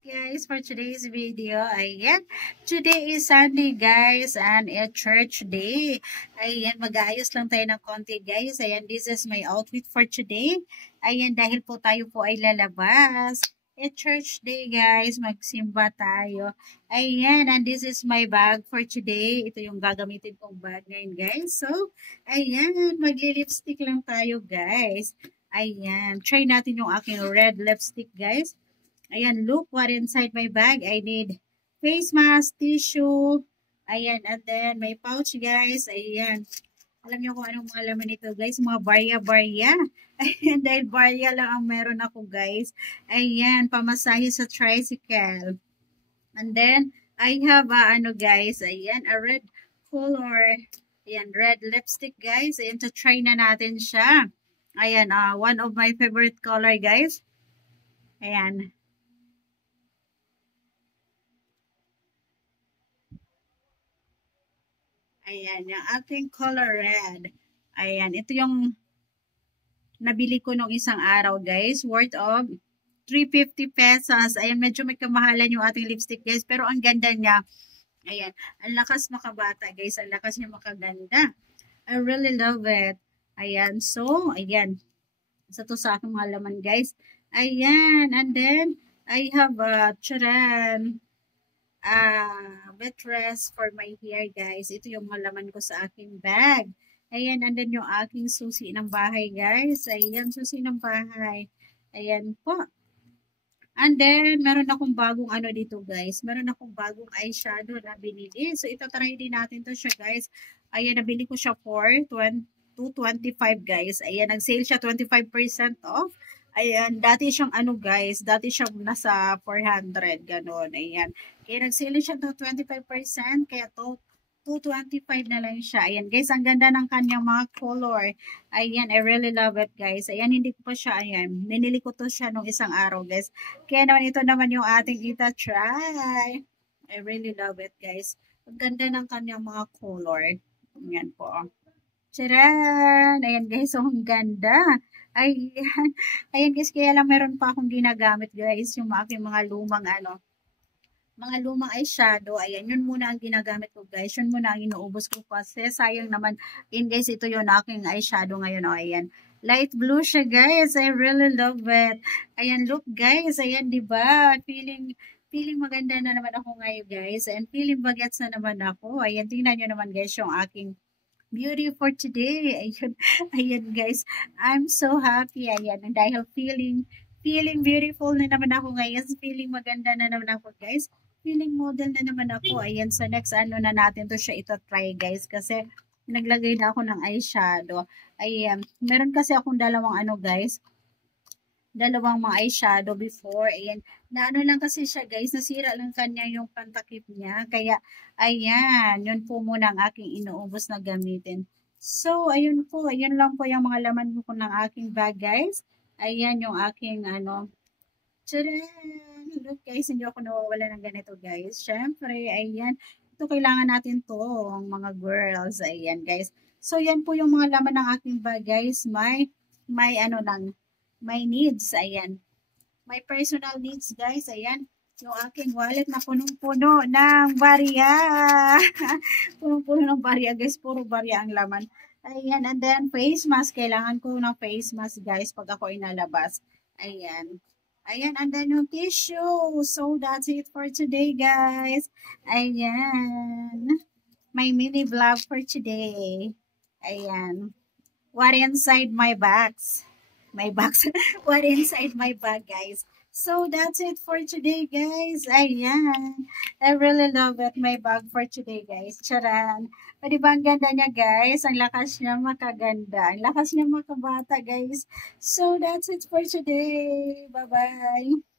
Guys, for today's video, ayan, today is Sunday guys and a church day. Ayan, mag-aayos lang tayo ng konti guys. Ayan, this is my outfit for today. Ayan, dahil po tayo po ay lalabas. A church day guys, magsimba tayo. Ayan, and this is my bag for today. Ito yung gagamitin kong bag ngayon guys. So, ayan, magli-lipstick lang tayo guys. Ayan, try natin yung aking red lipstick guys. Ayan, look what inside my bag. I need face mask, tissue. Ayan, and then may pouch, guys. Ayan. Alam niyo kung anong mga laman nito, guys. Mga barya-barya. Ayan, dahil barya lang ang meron ako, guys. Ayan, pamasahe sa tricycle. And then, I have, guys. Ayan, a red color. Ayan, red lipstick, guys. Ayan, to try na natin siya. Ayan, one of my favorite color, guys. Ayan. Ayan, yung ating color red. Ayan, ito yung nabili ko nung isang araw, guys. Worth of 350 pesos. Ayan, medyo may kamahalan yung ating lipstick, guys. Pero ang ganda niya. Ayan, ang lakas makabata, guys. Ang lakas niya makaganda. I really love it. Ayan, so, ayan. Isa to sa aking mga laman, guys. Ayan, and then, I have a charan bed rest for my hair, guys. Ito yung mga laman ko sa aking bag. Ayan, and then yung aking susi ng bahay, guys. Ayan, susi ng bahay. Ayan po. And then, meron akong bagong ano dito, guys. Meron akong bagong eyeshadow na binili. So, ito try din natin to siya, guys. Ayan, nabili ko siya for 225, guys. Ayan, nag-sale siya 25% off. Ayan, dati siyang ano guys, dati siyang nasa 400, gano'n. Ayan. Kaya nag-sale siya to 25%, kaya to 225 na lang siya. Ayan guys, ang ganda ng kanyang mga color. Ayan, I really love it guys. Ayan, hindi ko pa siya, ayan. Ninili ko to siya nung isang araw guys. Kaya naman ito naman yung ating ita-try. I really love it guys. Ang ganda ng kanyang mga color. Ayan po. Charan! Ayan guys, so ang ganda. Ayan. Ayan guys, kaya lang meron pa akong ginagamit guys, yung aking mga lumang mga lumang eyeshadow. Ayan, yun muna ang ginagamit ko guys. Yun muna ang inuubos ko kasi sayang naman. Ayan guys, ito yung aking eyeshadow ngayon. O, ayan. Light blue siya guys. I really love it. Ayan, look guys. Ayan, diba? Feeling maganda na naman ako ngayon guys. And feeling bagets na naman ako. Ayan, tingnan nyo naman guys yung aking beauty for today. Ayun, ayun guys. I'm so happy. Ayan, dahil feeling beautiful na naman ako ngayon. Feeling maganda na naman ako guys. Feeling model na naman ako. Ayan, sa next ano na natin to siya ito try guys. Kasi naglagay na ako ng eyeshadow. Ayan, meron kasi akong dalawang ano guys. Dalawang mga eyeshadow before. Ayan, na ano lang kasi siya guys, nasira lang kanya yung pantakip niya. Kaya, ayan, yun po muna ang aking inuubos na gamitin. So, ayun po, ayun lang po yung mga laman ko ng aking bag guys. Ayan yung aking ano, tcharan! Look guys, hindi ako nawawala ng ganito guys. Syempre, ayan, ito kailangan natin to, ang mga girls. Ayan guys. So, yan po yung mga laman ng aking bag guys. May ano lang, my needs, ayan. My personal needs, guys, ayan. Yung aking wallet na punong-puno ng barya. Punong-puno ng barya, guys. Puro barya ang laman. Ayan, and then face mask. Kailangan ko ng face mask, guys, pag ako inalabas. Ayan. Ayan, and then yung tissue. So, that's it for today, guys. Ayan. My mini vlog for today. Ayan. What inside my bags? My bags. What inside my bag, guys? So, that's it for today, guys. Ayan. I really love it, my bag for today, guys. Charan. O, diba ang ganda niya, guys? Ang lakas niya makaganda. Ang lakas niya makabata, guys. So, that's it for today. Bye-bye.